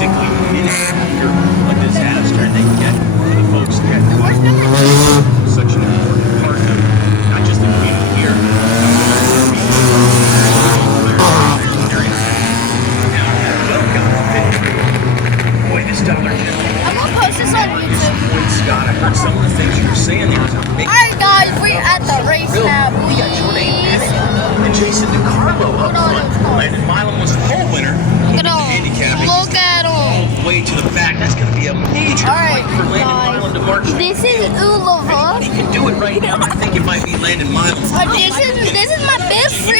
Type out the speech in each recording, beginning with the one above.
basically minutes after a disaster, and they get for the folks that such an important part of not just the community here. Boy, this Dollar General. I'm gonna post this on YouTube. Scott, I heard some of the things you were saying there. Alright guys, we're at the race now. We got Jordan Bennett and Jason DeCarlo up front. Landon Milam was the pole winner. Look at him. Look at him. Way to the back. That's going to be a major fight for Landon Milam to march. This is Ulava. He can do it right now. I think it might be Landon Milam. This is my best friend.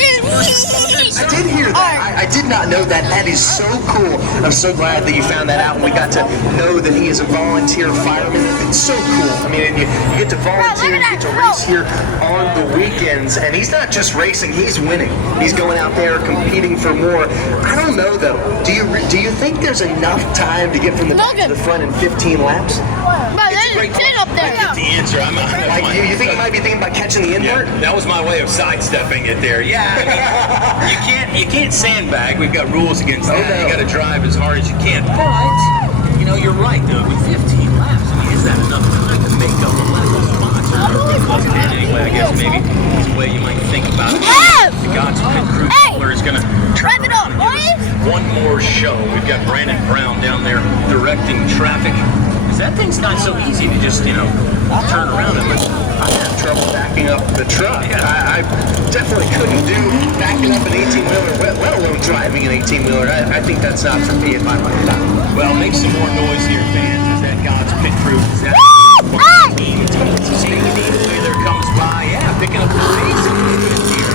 I did hear that. I did not know that. That is so cool. I'm so glad that you found that out, and we got to know that he is a volunteer fireman. It's so cool. I mean, you get to volunteer, you get to race here on the weekends, and he's not just racing, he's winning. He's going out there competing for more. I don't know, though. Do you think there's enough time to get from the back to the front in 15 laps? There's a kid up there. I get the answer. You think he might be thinking about catching the invert? Yeah, that was my way of sidestepping it there. Yeah, I mean, you can't sandbag. We've got rules against that. No. You got to drive as hard as you can. But you know, you're right though. With 15 laps, I mean, is that enough time to make up a lap of spots? Anyway, I guess maybe it's the way you might think about it. The God's Pit Crew Butler is going to drive it up, boys. One more show. We've got Brandon Brown down there directing traffic. That thing's not so easy to just, turn around and I have trouble backing up the truck. I definitely couldn't do backing up an 18-wheeler, let alone driving an 18-wheeler. I think that's not for me at my lifetime. Well, make some more noise here, fans, as that God's Pit Crew is that team there comes by. Yeah, picking up the pace here.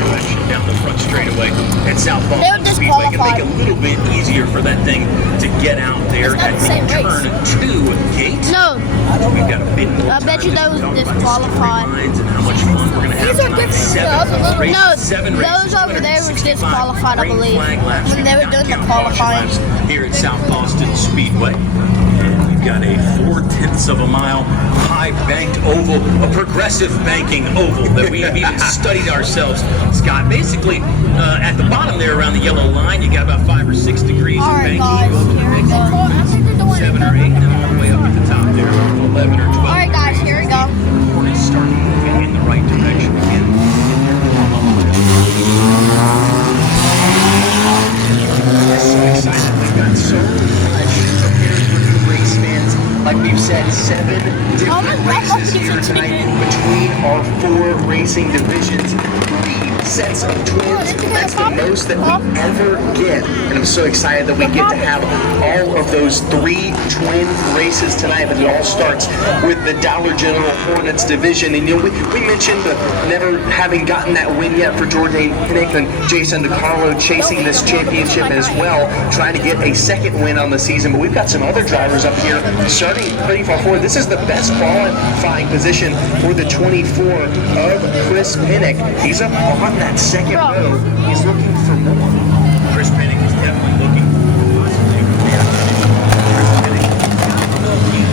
Direction down the front straightaway at South Boston Speedway can make it a little bit easier for that thing to get out there at turn 2 gate. No. We've got a bit more I bet you time those to go disqualified. And how much fun we're gonna have These are different. No, seven those races, over there was 265 disqualified, I believe, green flag laps. when they were doing the Count caution qualifying. laps here at South Boston Speedway. And we've got a 0.4 of a mile high banked oval, a progressive banking oval that we have even studied ourselves, Scott. Basically, at the bottom there around the yellow line, you got about 5 or 6 degrees of Alright, banking. guys, here we go. 7 or 8, and then all the way up at the top there, 11 or 12. Alright, guys, here we go. We're going to start moving in the right direction again. So excited. We've got so much prepared for new race fans. Like we've said, 7 different races here tonight between our 4 racing divisions. 3 sets of twins. That's the most that we ever get. And I'm so excited that we get to have all of those 3 twin races tonight. But it all starts with the Dollar General Hornets division. And we mentioned never having gotten that win yet for Jordan Pinnick and Jason DeCarlo chasing this championship as well, trying to get a second win on the season. But we've got some other drivers up here starting pretty far forward. This is the best qualifying position for the 24 of Chris Pinnick. He's up on that second row. He's looking for more. Chris Pinnick is definitely looking for possibly.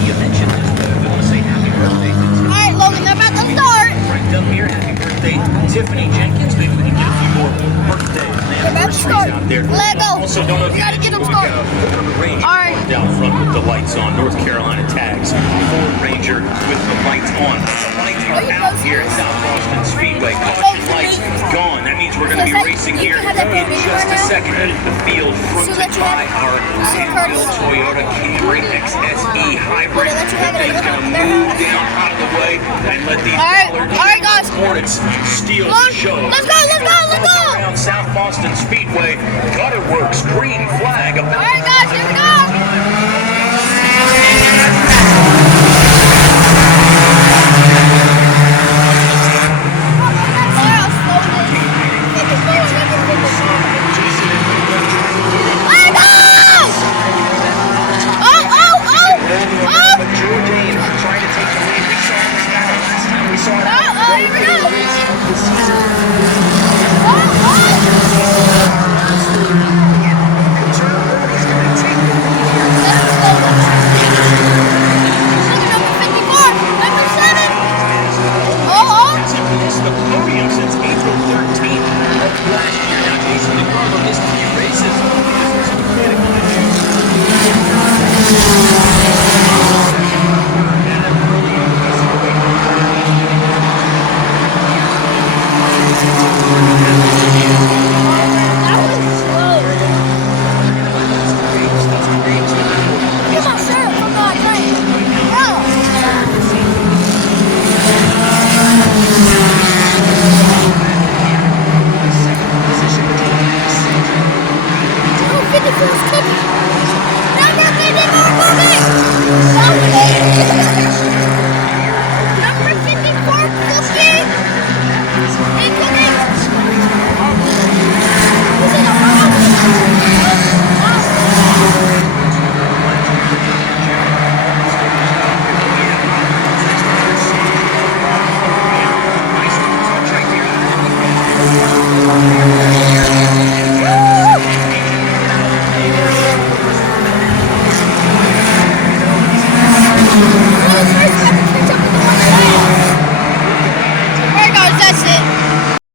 You mentioned this, but I want to say happy birthday to Tiffany. Alright, Logan, they're about to start. Right up here, happy birthday, Tiffany Jenkins. Maybe we can get a few more birthday anniversaries out there. Let go. Also, don't know if You gotta get them we've started. got a Ranger Alright. down front with the lights on. North Carolina tags. Ford Ranger with the lights on. The lights are out here at South Boston Speedway. Caution lights gone. That means we're going to be racing here in just a second. The field fronted by our Kenville Toyota Camry XSE Hybrid. That thing's going to move down out of the way and let these Alright, guys. Hornets steal the show. Let's go. Around South Boston Speedway, Gutter Works, green flag. Alright, guys, here we go. this race about to